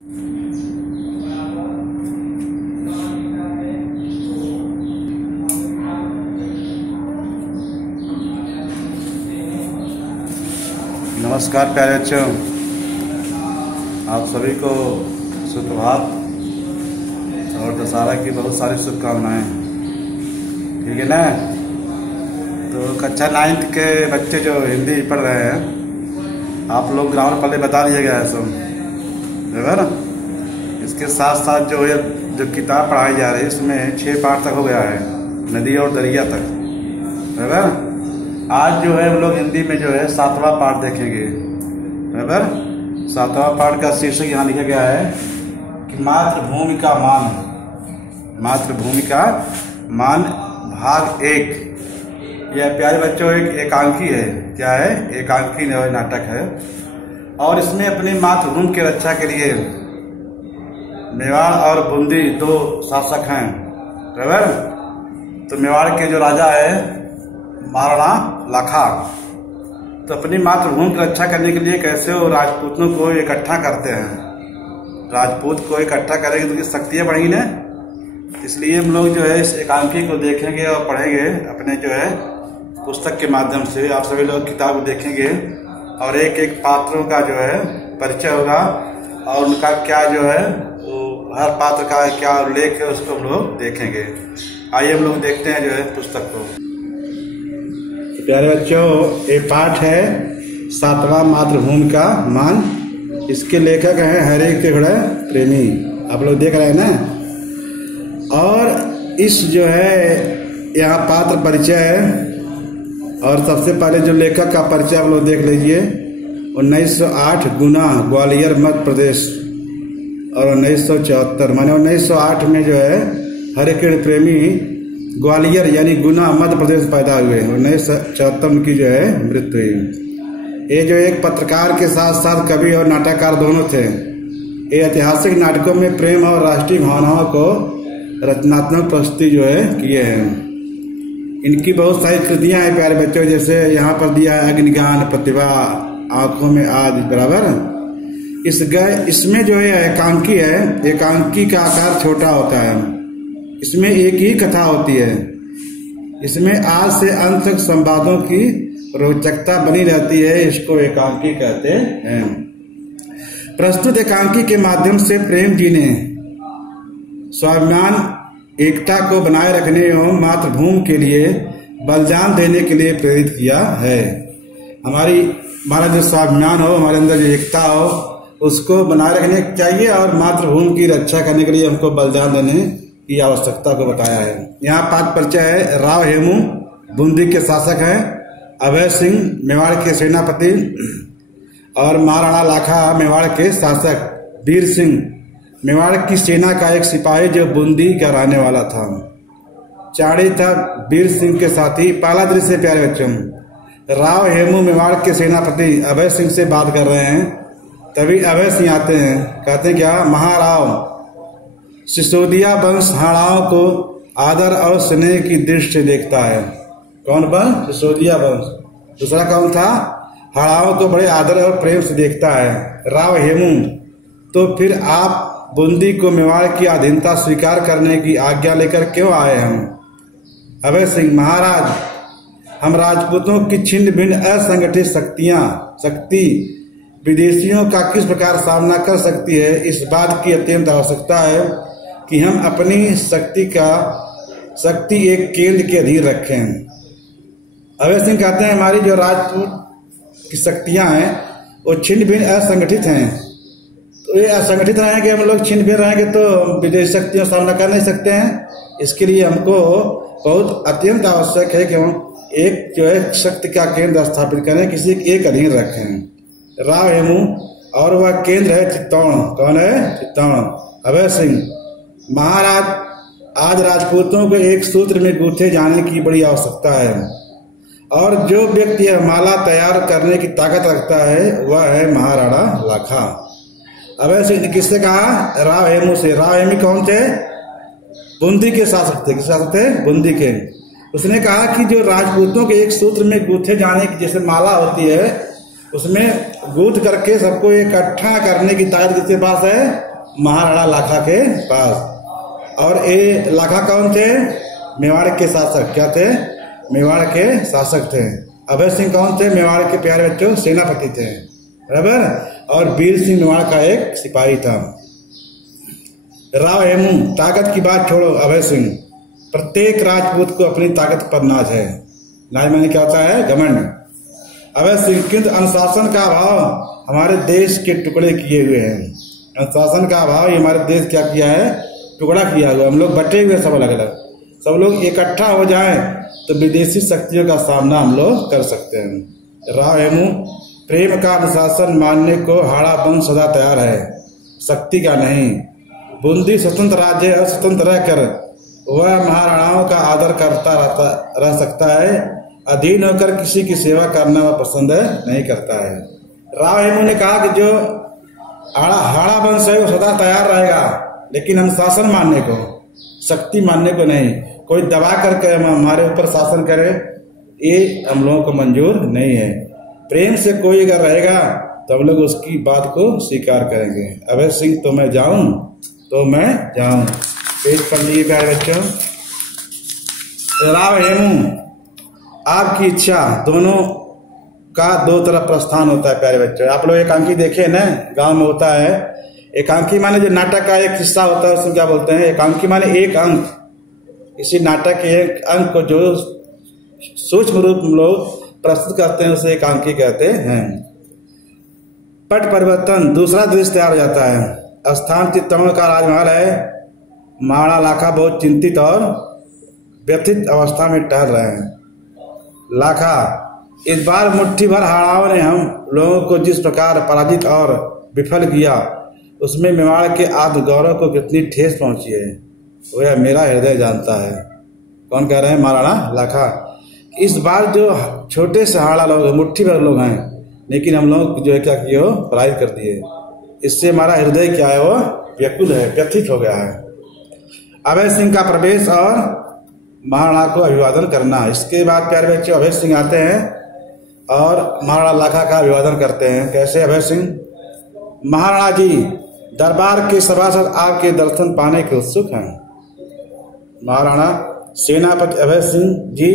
नमस्कार प्यारे बच्चों, आप सभी को सुप्रभात और दशहरा की बहुत सारी शुभकामनाएं। ठीक है ना। तो कक्षा 9 के बच्चे जो हिंदी पढ़ रहे हैं, आप लोग ग्रामर पहले बता दिया है सब, है ना। इसके साथ साथ जो किताब पढ़ाई जा रही है इसमें 6 पाठ तक हो गया है, नदी और दरिया तक, है ना। आज जो है हम लोग हिंदी में जो है 7वां पाठ देखेंगे, बराबर। 7वां पाठ का शीर्षक यहाँ लिखा गया है कि मातृभूमि का मान। मातृभूमि का मान भाग 1। यह प्यारे बच्चों एक एकांकी है। क्या है? एकांकी नाटक है। और इसमें अपनी मातृभूमि की रक्षा के लिए मेवाड़ और बूंदी 2 शासक हैं, बराबर। तो मेवाड़ के जो राजा है महाराणा लाखा, तो अपनी मातृभूमि की रक्षा करने के लिए कैसे वो राजपूतों को इकट्ठा करते हैं। राजपूत को इकट्ठा करेंगे तो उसकी शक्तियाँ बढ़ेंगी ना। इसलिए हम लोग जो है इस एकांकी को देखेंगे और पढ़ेंगे अपने जो है पुस्तक के माध्यम से। आप सभी लोग किताब देखेंगे और एक एक पात्रों का जो है परिचय होगा और उनका क्या जो है वो हर पात्र का क्या उल्लेख है उसको हम लोग देखेंगे। आइए हम लोग देखते हैं जो है पुस्तक को। प्यारे बच्चों, ये पाठ है 7वां मातृभूमि का मान। इसके लेखक हैं हरे कृष्ण प्रेमी, आप लोग देख रहे हैं ना। और इस जो है यहाँ पात्र परिचय है। और सबसे पहले जो लेखक का परिचय आप लोग देख लीजिए। 1908 गुना, ग्वालियर मध्य प्रदेश। और 1974 माने 1908 में जो है हरे कृष्ण प्रेमी ग्वालियर यानी गुना मध्य प्रदेश पैदा हुए। 1974 की जो है मृत्यु हुई। ये जो एक पत्रकार के साथ साथ कवि और नाटककार दोनों थे। ये ऐतिहासिक नाटकों में प्रेम और राष्ट्रीय भावनाओं को रचनात्मक प्रस्तुति जो है किए हैं। इनकी बहुत सारी कृतियां हैं प्यारे बच्चों, जैसे यहाँ पर दिया है अग्निज्ञान, प्रतिभा, आंखों में आज, बराबर। इसमें जो है एकांकी है। एकांकी का आकार छोटा होता है। इसमें एक ही कथा होती है। इसमें आज से अंत तक संवादों की रोचकता बनी रहती है। इसको एकांकी कहते हैं। प्रस्तुत एकांकी के माध्यम से प्रेम जी ने स्वाभिमान, एकता को बनाए रखने एवं मातृभूमि के लिए बलिदान देने के लिए प्रेरित किया है। हमारा जो स्वाभिमान हो, हमारे अंदर जो एकता हो, उसको बनाए रखने चाहिए और मातृभूमि की रक्षा करने के लिए हमको बलिदान देने की आवश्यकता को बताया है। यहाँ पाठ परिचय है। राव हेमू बूंदी के शासक हैं। अभय सिंह मेवाड़ के सेनापति और महाराणा लाखा मेवाड़ के शासक। वीर सिंह मेवाड़ की सेना का एक सिपाही जो बूंदी का रहने वाला था। चाड़ी था वीर सिंह के साथी। पहला दृश्य प्यारे बच्चों, राव हेमू मेवाड़ के सेनापति अभय सिंह से बात कर रहे हैं। तभी अभय सिंह आते हैं। कहते हैं क्या? महाराव सिसोदिया वंश हाड़ाओं को आदर और स्नेह की दृष्टि से देखता है। कौन वंश? सिसोदिया वंश। दूसरा कौन था? हाड़ाओं को बड़े आदर और प्रेम से देखता है। राव हेमू, तो फिर आप बूंदी को मेवाड़ की अधीनता स्वीकार करने की आज्ञा लेकर क्यों आए हम? अभय सिंह, महाराज, हम राजपूतों की छिन्न भिन्न असंगठित शक्ति विदेशियों का किस प्रकार सामना कर सकती है, इस बात की अत्यंत आवश्यकता है कि हम अपनी शक्ति एक केंद्र के अधीन रखें। अभय सिंह कहते हैं हमारी जो राजपूत की शक्तियां हैं वो छिन्न भिन्न असंगठित हैं। तो ये असंगठित रहेंगे, हम लोग छिन्न भिन्न रहेंगे तो विदेशी शक्तियों का सामना कर नहीं सकते हैं। इसके लिए हमको बहुत अत्यंत आवश्यक है कि हम एक जो है शक्ति का केंद्र स्थापित करें, किसी एक अधीन रखें। राव हेमू, और वह केंद्र है चित्तौड़। कौन है? चित्तौड़। अभय सिंह, महाराज, आज राजपूतों को एक सूत्र में गूंथे जाने की बड़ी आवश्यकता है और जो व्यक्ति यह माला तैयार करने की ताकत रखता है वह है महाराणा लाखा। अभय सिंह ने किससे कहा? राव हेमू से। राव हेमू कौन थे? बूंदी के शासक थे। किस शासक थे? बूंदी के। उसने कहा कि जो राजपूतों के एक सूत्र में गूंथे जाने की जैसे माला होती है, उसमें गूंथ करके सबको इकट्ठा करने की ताकत किसके पास है? महाराणा लाखा के पास। और ये लाखा कौन थे? मेवाड़ के शासक। क्या थे? मेवाड़ के शासक थे। अभय सिंह कौन थे? मेवाड़ के प्यारे बच्चों सेनापति थे, बराबर। और वीर सिंह मेवाड़ का एक सिपाही था। राव हेमू, ताकत की बात छोड़ो अभय सिंह, प्रत्येक राजपूत को अपनी ताकत पर नाज है। नाज माने क्या होता है? घमंड। अभय सिंह, किंतु अनुशासन का अभाव हमारे देश के टुकड़े किए हुए हैं। अनुशासन का अभाव ये हमारे देश क्या किया है? टुकड़ा किया हुआ। हम लोग बटे हुए सब अलग अलग। सब लोग इकट्ठा हो जाएं तो विदेशी शक्तियों का सामना हम लोग कर सकते हैं। राव हेमू, प्रेम का अनुशासन मानने को हाड़ा बंद सदा तैयार है, शक्ति का नहीं। बूंदी स्वतंत्र राज्य और स्वतंत्र रहकर वह महाराणाओं का आदर करता रह सकता है, अधीन होकर किसी की सेवा करना वह पसंद नहीं करता है। राव हेमू ने कहा कि जो हाड़ा वंश है वो सदा तैयार रहेगा, लेकिन अनुशासन मानने को, शक्ति मानने को नहीं। कोई दबा करके हमारे ऊपर शासन करे, ये हम लोगों को मंजूर नहीं है। प्रेम से कोई अगर रहेगा तो हम लोग उसकी बात को स्वीकार करेंगे। अभय सिंह, तो मैं जाऊं तो मैं जाऊं। पेज पढ़ लीजिए प्यारे बच्चों। राव हेमू, आपकी इच्छा, दोनों का दो तरफ प्रस्थान होता है प्यारे बच्चों। आप लोग एकांकी देखे ना, गांव में होता है एकांकी माने जो नाटक का एक हिस्सा होता है उसमें क्या बोलते हैं? एकांकी माने एक अंक। इसी नाटक के एक अंक को जो सूक्ष्म रूप में लोग प्रस्तुत करते हैं उसे एकांकी कहते हैं। पट परिवर्तन, दूसरा दृश्य तैयार हो जाता है। स्थान चित्तौड़ का राजमहल है। महाराणा लाखा बहुत चिंतित और व्यथित अवस्था में टहल रहे हैं। लाखा, इस बार मुट्ठी भर हाड़ाओं ने हम लोगों को जिस प्रकार पराजित और विफल किया, उसमें मेवाड़ के आत्मगौरव को कितनी ठेस पहुंची है वह मेरा हृदय जानता है। कौन कह रहे हैं? महाराणा लाखा। इस बार जो छोटे से हाड़ा लोग, मुट्ठी भर लोग हैं, लेकिन हम लोग जो है क्या किए हो? पराजित कर दिए। इससे हमारा हृदय क्या है? वो व्याकुल है, व्यथित हो गया है। अभय सिंह का प्रवेश और महाराणा को अभिवादन करना। इसके बाद प्यारे बच्चे अभय सिंह आते हैं और महाराणा लाखा का अभिवादन करते हैं। कैसे अभय सिंह? महाराणा जी, दरबार के सभासद आपके दर्शन पाने के उत्सुक हैं। महाराणा, सेनापति अभय सिंह जी,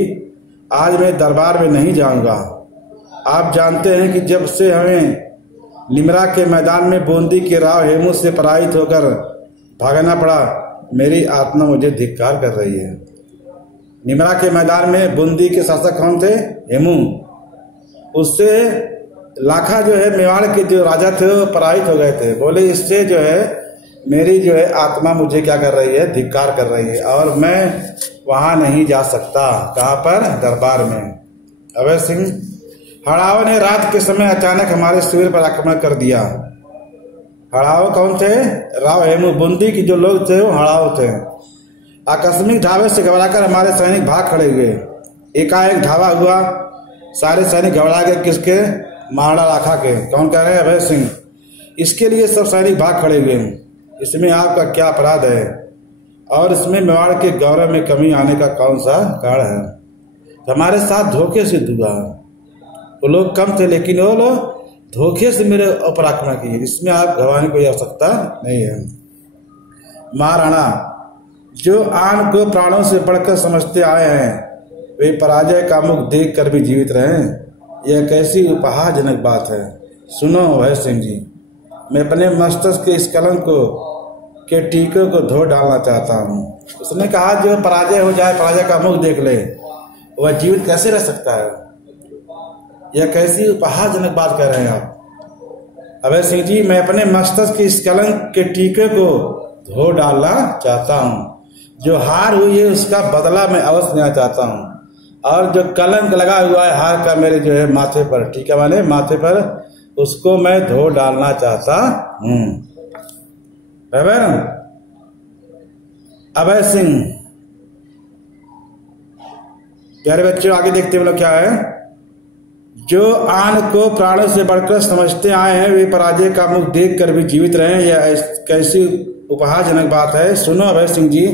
आज मैं दरबार में नहीं जाऊंगा। आप जानते हैं कि जब से हमें निमरा के मैदान में बूंदी के राव हेमू से पराजित होकर भागना पड़ा, मेरी आत्मा मुझे धिक्कार कर रही है। निमरा के मैदान में बूंदी के शासक कौन थे? हेमू। उससे लाखा जो है मेवाड़ के जो राजा थे वो पराजित हो गए थे। बोले इससे जो है मेरी जो है आत्मा मुझे क्या कर रही है? धिक्कार कर रही है और मैं वहां नहीं जा सकता। कहाँ पर? दरबार में। अभय सिंह, हाड़ाओं ने रात के समय अचानक हमारे शिविर पर आक्रमण कर दिया। हाड़ाओं कौन थे? राव हेमू। बूंदी के जो लोग थे वो हाड़ाओं थे। आकस्मिक ढाबे से घबराकर हमारे सैनिक भाग खड़े हुए। एकाएक ढाबा हुआ, सारे सैनिक घबरा गए। किसके? महाराणा लाखा के। कौन कह रहे हैं? अभय सिंह। इसके लिए सब सैनिक भाग खड़े हुए हैं। इसमें आपका क्या अपराध है और इसमें मेवाड़ के गौरव में कमी आने का कौन सा कारण है? हमारे साथ धोखे से हुआ। वो लोग कम थे लेकिन वो लोग धोखे से मेरे ऊपर आक्रमण किए। इसमें आप घबराने की आवश्यकता नहीं है। महाराणा, जो आन को प्राणों से बढ़कर समझते आए हैं वे पराजय का मुख देख कर भी जीवित रहे। यह कैसी उपहारजनक बात है। सुनो अभय सिंह जी, मैं अपने मस्तिष्क के इस कलंक के टीके को धो डालना चाहता हूँ। उसने कहा जो पराजय हो जाए, पराजय का मुख देख ले, वह जीवित कैसे रह सकता है? यह कैसी उपहारजनक बात कह रहे हैं आप? अभय सिंह जी, मैं अपने मस्तिष्क के इस कलंक के टीके को धो डालना चाहता हूँ। जो हार हुई है उसका बदला मैं अवश्य लेना चाहता हूँ और जो कलंक लगा हुआ है हार का मेरे जो है माथे पर, टीका माने माथे पर, उसको मैं धो डालना चाहता हूँ। अभय सिंह, प्यारे बच्चों आगे देखते हैं लोग क्या है। जो आन को प्राणों से बढ़कर समझते आए हैं वे पराजय का मुख देख कर भी जीवित रहे। यह कैसी उपहारजनक बात है। सुनो अभय सिंह जी,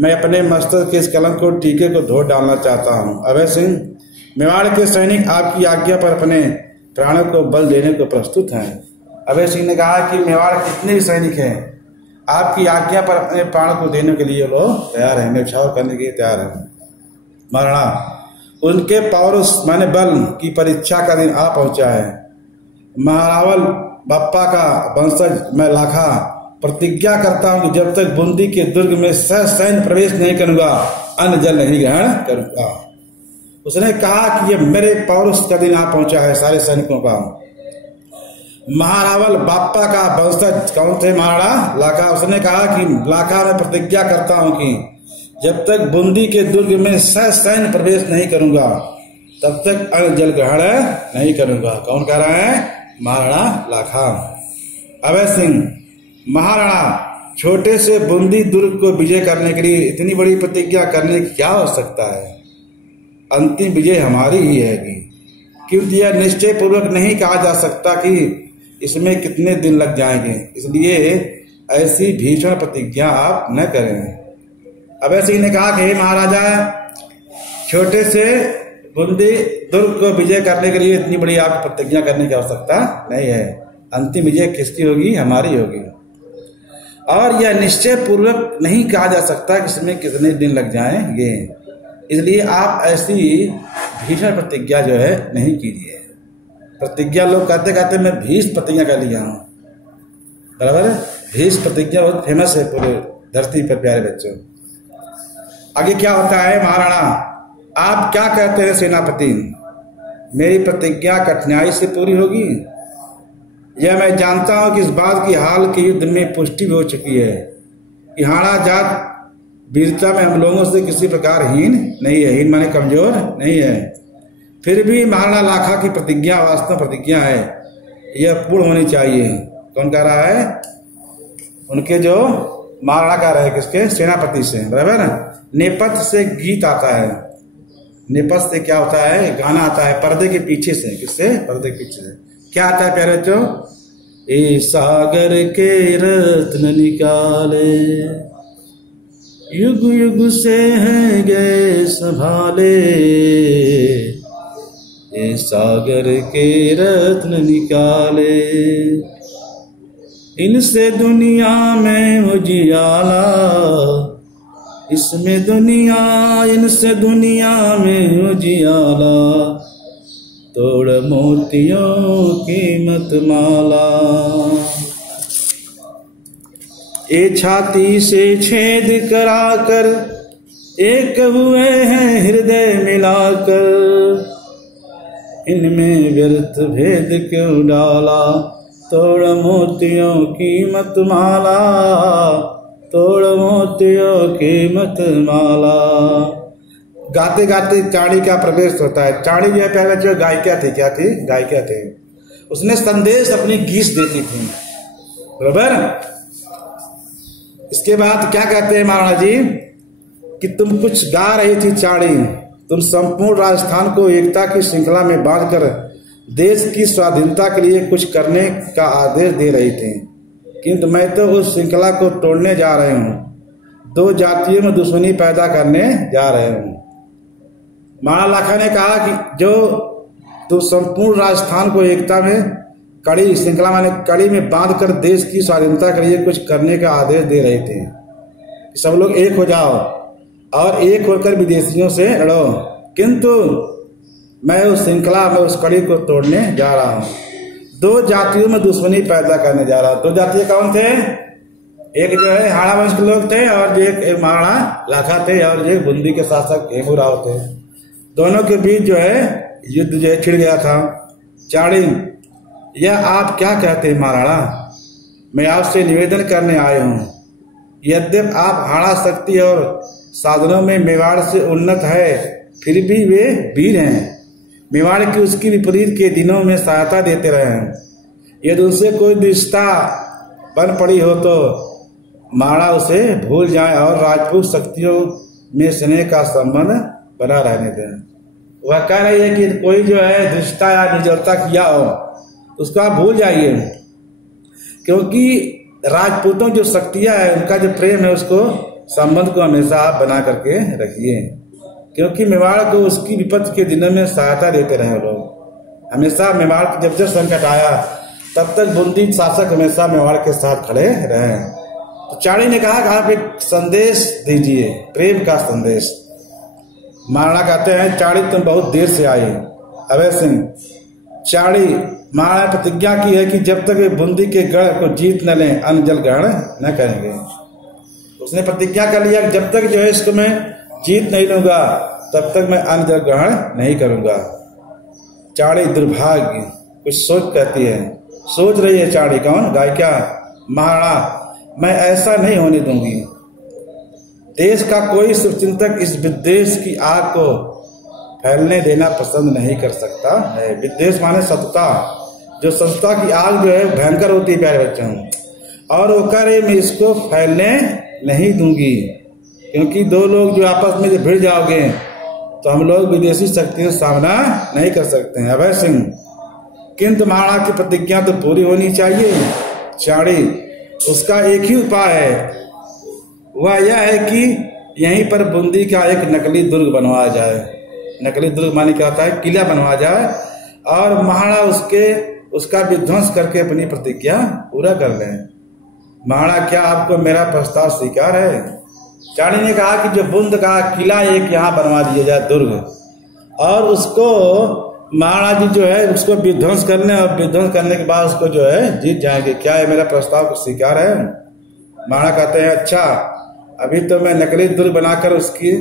मैं अपने मस्तक के इस कलंक को टीके को धो डालना चाहता हूँ। अभय सिंह, मेवाड़ के सैनिक आपकी आज्ञा पर अपने प्राणों को बल देने को प्रस्तुत हैं। अभय सिंह ने कहा कि मेवाड़ कितने भी सैनिक हैं आपकी आज्ञा पर अपने प्राण को देने के लिए लोग तैयार हैं, न्यौछावर करने के लिए तैयार हैं। महाराणा उनके पौरुष माने बल की परीक्षा का दिन आ पहुंचा है। महारावल बप्पा का वंशज मैं लाखा प्रतिज्ञा करता हूं कि जब तक बूंदी के दुर्ग में सैन्य प्रवेश नहीं करूंगा, अन्न जल नहीं ग्रहण करूंगा। उसने कहा कि ये मेरे पौरुष का दिन आ पहुंचा है सारे सैनिकों का। महारावल बाप्पा का वंशज कौन थे? महाराणा लाखा। उसने कहा कि लाखा मैं प्रतिज्ञा करता हूं कि जब तक बूंदी के दुर्ग में सैन्य प्रवेश नहीं करूंगा, तब तक अन्न जल ग्रहण नहीं करूंगा। कौन कह रहा है? महाराणा लाखा। अभय सिंह महाराणा छोटे से बूंदी दुर्ग को विजय करने के लिए इतनी बड़ी प्रतिज्ञा करने की क्या आवश्यकता है? अंतिम विजय हमारी ही हैगी, क्योंकि यह निश्चय पूर्वक नहीं कहा जा सकता कि इसमें कितने दिन लग जाएंगे, इसलिए ऐसी भीषण प्रतिज्ञा आप न करें। अभय सिंह ने कहा कि महाराजा छोटे से बूंदी दुर्ग को विजय करने के लिए इतनी बड़ी आप प्रतिज्ञा करने की आवश्यकता नहीं है। अंतिम विजय किसकी होगी? हमारी होगी। और यह निश्चय पूर्वक नहीं कहा जा सकता कि इसमें कितने दिन लग जाएंगे, इसलिए आप ऐसी भीषण प्रतिज्ञा जो है नहीं कीजिए। प्रतिज्ञा लोग कहते कहते मैं भीष्म प्रतिज्ञा कर लिया हूं, बराबर है। भीष्म प्रतिज्ञा बहुत फेमस है पूरे धरती पर प्यारे बच्चों। आगे क्या होता है? महाराणा आप क्या कहते हैं सेनापति? मेरी प्रतिज्ञा कठिनाई से पूरी होगी? यह मैं जानता हूं कि इस बात की हाल के युद्ध में पुष्टि हो चुकी है कि हाड़ा जात वीरता में हम लोगों से किसी प्रकार हीन नहीं है। हीन माने कमजोर नहीं है। फिर भी महाराणा लाखा की प्रतिज्ञा वास्तव प्रतिज्ञा है, यह पूर्ण होनी चाहिए। कौन कह रहा है? उनके जो महाराणा कह रहे हैं, किसके? सेनापति से, बराबर ना। नेपथ्य से गीत आता है। नेपथ्य से क्या होता है? गाना आता है पर्दे के पीछे से। किससे? पर्दे के पीछे से। क्या आता है प्यारे बच्चों? ए सागर के रत्न निकाले, युग युग से हैं गए संभाले, ए सागर के रत्न निकाले, इनसे दुनिया में उजियाला, इसमें दुनिया इनसे दुनिया में उजियाला, तोड़ मोतियों की मत माला, ए छाती से छेद कराकर एक हुए हैं हृदय मिलाकर, इनमें व्यर्थ भेद क्यों डाला, तोड़ मोतियों की मत माला, तोड़ मोतियों की मत माला। गाते गाते चाणी का प्रवेश होता है। चाणी जो है पहले जो गायिका थी, क्या थी? गायिका थी। उसने संदेश अपनी गीत देती थी, बराबर। इसके बाद क्या कहते हैं महाराणा जी कि तुम कुछ गा रही थी चाणी, तुम संपूर्ण राजस्थान को एकता की श्रृंखला में बांधकर देश की स्वाधीनता के लिए कुछ करने का आदेश दे रही थी, किंतु मैं तो उस श्रृंखला को तोड़ने जा रहे हूं, दो जातियों में दुश्मनी पैदा करने जा रहे हूं। महाराणा लाखा ने कहा कि जो तो संपूर्ण राजस्थान को एकता में कड़ी श्रृंखला माने कड़ी में बांधकर देश की स्वाधीनता के लिए कुछ करने का आदेश दे रहे थे। सब लोग एक हो जाओ और एक होकर विदेशियों से लड़ो, किंतु मैं उस श्रृंखला में उस कड़ी को तोड़ने जा रहा हूं, दो जातियों में दुश्मनी पैदा करने जा रहा हूं। दो जाति कौन थे? एक जो है हाड़ा वंश के लोग थे और जो एक महाराणा लाखा थे और जो बूंदी के शासक हेमू राव थे। दोनों के बीच जो है युद्ध जो है छिड़ गया था। चाणी, यह आप क्या कहते हैं महाराणा? मैं आपसे निवेदन करने आया हूं, यद्यप आप हाड़ा शक्ति और साधनों में मेवाड़ से उन्नत है, फिर भी वे वीर हैं। मेवाड़ की उसकी विपरीत के दिनों में सहायता देते रहे हैं। यदि उनसे कोई रिश्ता बन पड़ी हो तो महाराणा उसे भूल जाए और राजपूत शक्तियों में स्नेह का संबंध बना रहने दें। वह कह रही है कि कोई जो है रिश्ता या निर्जरता किया हो उसको आप भूल जाइए, क्योंकि राजपूतों जो शक्तियां है उनका जो प्रेम है उसको संबंध को हमेशा आप बना करके रखिए, क्योंकि मेवाड़ को उसकी विपत्ति के दिनों में सहायता देते रहे लोग। हमेशा मेवाड़ की जब जब संकट आया तब तक बूंदी शासक हमेशा मेवाड़ के साथ खड़े रहे। तो चाणी ने कहा कि आप एक संदेश दीजिए, प्रेम का संदेश। महाराणा कहते हैं चाणी तुम बहुत देर से आए। अभय सिंह चाणी महाराणा ने प्रतिज्ञा की है कि जब तक वे बूंदी के गढ़ को जीत न लें अन्न जल ग्रहण न करेंगे। उसने प्रतिज्ञा कर लिया कि जब तक जो है इसको मैं जीत नहीं लूंगा तब तक मैं अन्न जल ग्रहण नहीं करूंगा। चाणी दुर्भाग्य कुछ सोच कहती है, सोच रही है चाणी, कौन? गायिका। महाराणा मैं ऐसा नहीं होने दूंगी। देश का कोई शुभचिंतक इस विद्वेष की आग को फैलने देना पसंद नहीं कर सकता है। विद्वेष माने शत्रुता, जो शत्रुता की आग जो है भयंकर होती है प्यारे बच्चों, और वो कह रहे मैं इसको फैलने नहीं दूंगी, क्योंकि दो लोग जो आपस में भिड़ जाओगे तो हम लोग विदेशी शक्तियों का सामना नहीं कर सकते हैं। अभय सिंह किंतु महाराणा की प्रतिज्ञा तो पूरी होनी चाहिए। चाणी उसका एक ही उपाय है, वह यह है कि यहीं पर बूंदी का एक नकली दुर्ग बनवाया जाए। नकली दुर्ग माने क्या होता है? किला बनवाया जाए और महाराणा उसका विध्वंस करके अपनी प्रतिज्ञा पूरा कर लें। महाराणा क्या आपको मेरा प्रस्ताव स्वीकार है? चाणी ने कहा कि जो बूंद का किला एक यहाँ बनवा दिया जाए, दुर्ग, और उसको महाराणा जी जो है उसको विध्वंस करने, और विध्वंस करने के बाद उसको जो है जीत जाएंगे। क्या है मेरा प्रस्ताव को स्वीकार है? महाराणा कहते हैं अच्छा, अभी तो मैं नकली दुर्ग बनाकर उसकी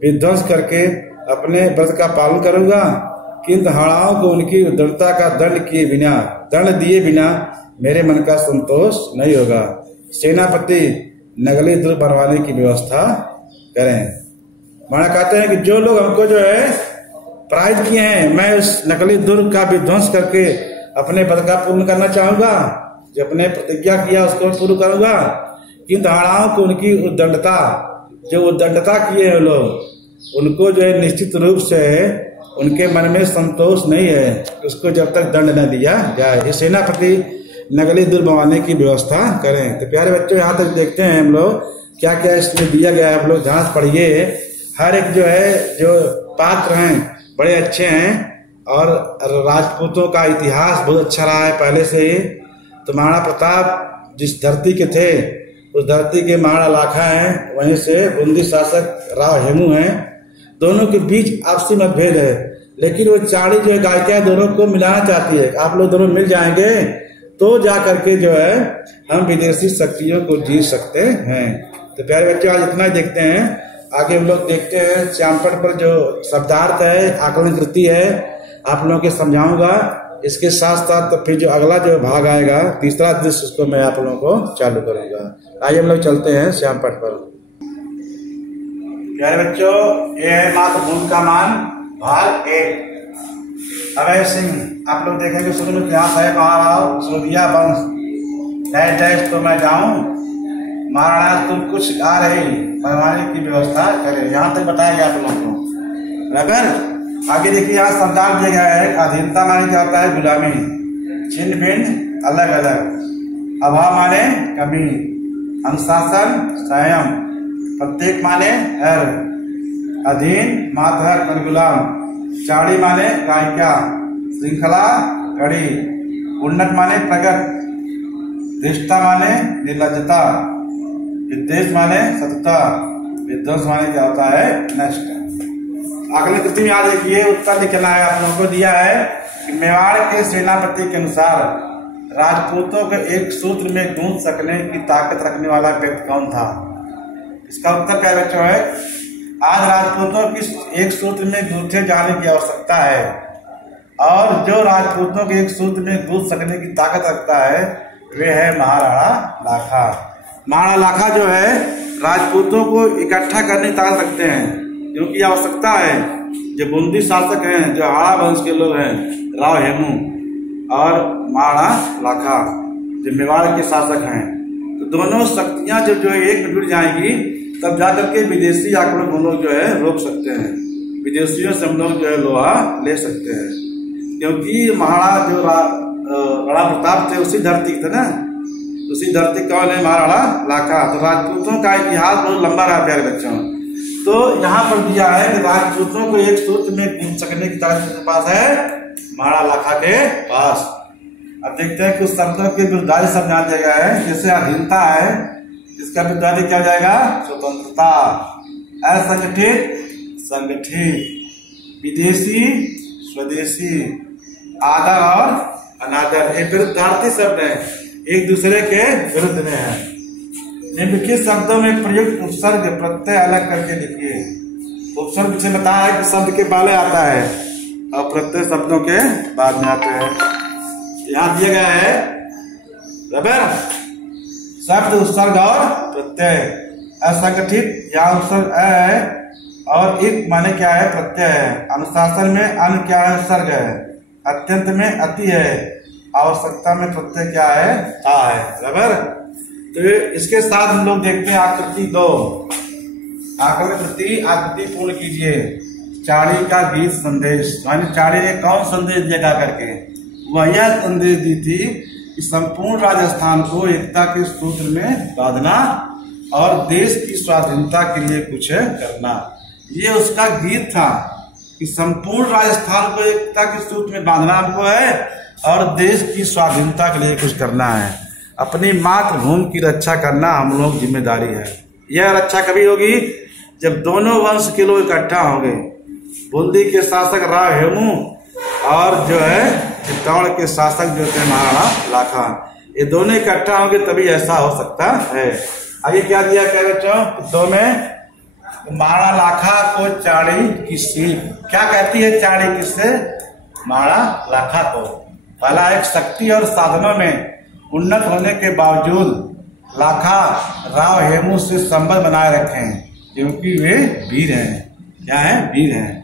विध्वंस करके अपने व्रत का पालन करूंगा, किंतु हाड़ाओं को उनकी उद्दंडता का दंड दिए बिना मेरे मन का संतोष नहीं होगा। सेनापति नकली दुर्ग बनवाने की व्यवस्था करें। महाराणा कहते हैं कि जो लोग हमको जो है पराजित किए हैं, मैं उस नकली दुर्ग का विध्वंस करके अपने व्रत का पूर्ण करना चाहूंगा, जो अपने प्रतिज्ञा किया उसको पूर्ण करूंगा, किंतु हाड़ाओं को उनकी उद्दंडता, जो उद्दंडता किए हैं लोग, उनको जो है निश्चित रूप से उनके मन में संतोष नहीं है, उसको जब तक दंड न दिया जाए। सेनापति नकली दुर्ग बनवाने की व्यवस्था करें। तो प्यारे बच्चों यहाँ तक देखते हैं हम लोग क्या क्या इसमें दिया गया है। हम लोग ध्यान से पढ़िए। हर एक जो है जो पात्र हैं बड़े अच्छे हैं, और राजपूतों का इतिहास बहुत अच्छा रहा है पहले से ही। तो महाराणा प्रताप जिस धरती के थे उस धरती के महाराणा लाखा हैं, वहीं से बूंदी शासक राव हेमू हैं। दोनों के बीच आपसी मतभेद है, लेकिन वो चाणी जो है गायिका दोनों को मिलाना चाहती है। आप लोग दोनों मिल जाएंगे तो जा करके जो है हम विदेशी शक्तियों को जीत सकते हैं। तो प्यारे बच्चों आज इतना ही देखते हैं, आगे हम लोग देखते हैं श्यामपट पर जो शब्दार्थ है, आकलन कृति है, आप लोगों के समझाऊंगा। इसके साथ साथ फिर जो अगला जो भाग आएगा तीसरा दृश्य, उसको मैं आप लोगों को चालू करूंगा। आइए हम लोग चलते हैं श्यामपट पर। प्यारे बच्चों ये है मातृभूमि का मान भाग 1। अभय सिंह आप लोग देखेंगे शुरू में इतिहास है, महाराव सूर्या वंश डैश डैश तो मैं जाऊं, महाराणा तुम कुछ गा रही बनवाने की व्यवस्था करें। यहाँ तक बताया गया आप लोगों को। अगर आगे देखिए यहाँ शब्दार्थ दिया गया है। अधीनता माने क्या होता है? गुलामी। छिन्न भिन्न अलग अलग। अभाव माने कमी। अनुशासन संयम। प्रत्येक माने हर। अधीन मातहर कर गुलाम। चाणी माने गायिका। श्रृंखला कड़ी। उन्नत माने प्रगत। धृष्टता माने निर्लज्जता। विद्वेष माने सतता। विध्वंस माने क्या होता है? नष्ट। अगले कृति में याद रखिए उत्तर लिखना है। आप लोगों को दिया है कि मेवाड़ के सेनापति के अनुसार राजपूतों को एक सूत्र में गूंथ सकने की ताकत रखने वाला व्यक्ति कौन था? इसका उत्तर क्या बच्चों है? आज राजपूतों की एक सूत्र में गूंथे जाने की आवश्यकता है, और जो राजपूतों के एक सूत्र में गूंथ सकने की ताकत रखता है वे है महाराणा लाखा। महाराणा लाखा जो है राजपूतों को इकट्ठा करने की ताकत रखते हैं, क्योंकि आवश्यकता है। जो बूंदी शासक हैं, जो हाड़ा वंश के लोग हैं, राव हेमू और महाराणा लाखा जो मेवाड़ के शासक हैं, तो दोनों शक्तियां जब जो है एक में जुड़ जाएंगी तब जाकर के विदेशी आक्रमण हम लोग जो है रोक सकते हैं। विदेशियों से हम लोग जो है लोहा ले सकते हैं, क्योंकि महाराणा जो राणा प्रताप थे उसी धरती थे ना, उसी धरती कौन है? महाराणा लाखा। तो राजपूतों का इतिहास बहुत लंबा रहा प्यारे बच्चों। तो यहाँ पर दिया है कि राजपूतों को एक सूत्र में गूंथ सकने की ताकत किसके पास है? महाराणा लाखा के पास। अब देखते हैं कि उस शब्दों के विरुद्धार्थी शब्द यहाँ दिया गया है। जैसे अधीनता है, इसका विद्यार्थी क्या हो जाएगा? स्वतंत्रता। असंगठित संगठित, विदेशी स्वदेशी, आदर और अनादर, ये विरुद्धार्थी शब्द है, एक दूसरे के विरुद्ध में है। निम्नलिखित शब्दों में प्रयुक्त उपसर्ग प्रत्यय अलग करके लिखिए। उपसर्ग से बताया है कि शब्द के पहले आता है और प्रत्यय शब्दों के बाद में आते हैं। यहाँ दिया गया है रबर शब्द उपसर्ग और प्रत्यय। असंगठित यहाँ उपसर्ग अ है और इत माने क्या है? प्रत्यय है। अनुशासन में अन क्या है? उपसर्ग है। अत्यंत में अति है। आवश्यकता में प्रत्यय क्या है? ता है। बराबर। तो इसके साथ हम लोग देखते हैं आकृति 2। आकृति पूर्ण कीजिए। चाड़ी का गीत संदेश, माने चाड़ी ने कौन संदेश दिया करके? वह यह संदेश दी थी कि संपूर्ण राजस्थान को एकता के सूत्र में बांधना और देश की स्वाधीनता के लिए कुछ करना। ये उसका गीत था कि संपूर्ण राजस्थान को एकता के सूत्र में बांधना हमको है और देश की स्वाधीनता के लिए कुछ करना है। अपनी मातृभूमि की रक्षा करना हम लोग जिम्मेदारी है। यह रक्षा कभी होगी जब दोनों वंश के लोग इकट्ठा होंगे। बूंदी के शासक राव हेमू और जो है चित्तौड़ के शासक जो थे महाराणा लाखा, ये दोनों इकट्ठा होंगे तभी ऐसा हो सकता है। आगे क्या दिया क्या बच्चों? 2 में महाराणा लाखा को चाड़ी की सीख क्या कहती है? चाड़ी किससे? महाराणा लाखा को। पहला एक शक्ति और साधनों में उन्नत होने के बावजूद लाखा राव हेमू से संबंध बनाए रखें क्योंकि वे वीर हैं। क्या है? वीर हैं।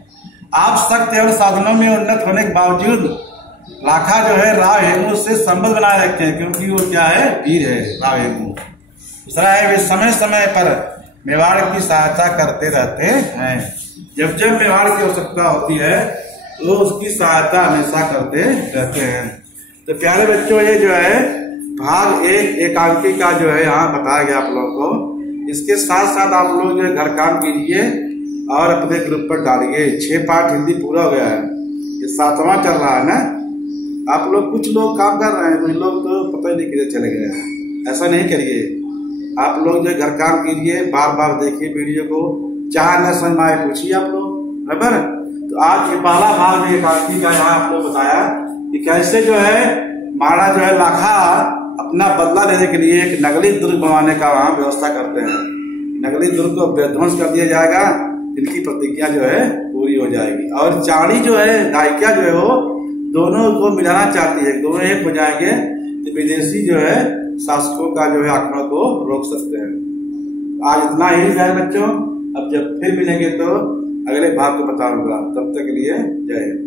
आप शक्ति और साधनों में उन्नत होने के बावजूद लाखा जो है राव हेमू से संबंध बनाए रखें क्योंकि वो क्या है? वीर है राव हेमू। दूसरा है वे समय समय पर मेवाड़ की सहायता करते रहते हैं। जब जब मेवाड़ की आवश्यकता होती है तो उसकी सहायता हमेशा करते रहते हैं। तो प्यारे बच्चों, ये जो है भाग 1 एकांकी का जो है यहाँ बताया गया आप लोगों को। इसके साथ साथ आप लोग जो है घर काम कीजिए और अपने ग्रुप पर डालिए। 6 पाठ हिंदी पूरा हो गया है, ये 7वां चल रहा है ना। आप लोग कुछ लोग काम कर रहे हैं, कुछ लोग तो पता ही नहीं किधर चले गए हैं। ऐसा नहीं करिए। आप लोग जो घर काम कीजिए, बार बार देखिए वीडियो को, चाहे न समझ में आए पूछिए आप लोग। बराबर। तो आज ये पहला भाग में एकांकी का यहाँ आप लोग बताया कि कैसे जो है महाराणा जो है लाखा अपना बदला लेने के लिए एक नगली दुर्ग बनवाने का वहाँ व्यवस्था करते हैं। नगली दुर्ग को विध्वंस कर दिया जाएगा, इनकी प्रतिज्ञा जो है पूरी हो जाएगी। और चाड़ी जो है नायिका जो है वो दोनों को मिलाना चाहती है, दोनों एक हो जाएंगे तो विदेशी जो है शासकों का जो है आक्रमण को रोक सकते हैं। आज इतना ही है बच्चों। अब जब फिर मिलेंगे तो अगले भाग को बताऊंगा। तब तक के लिए जय हिंद।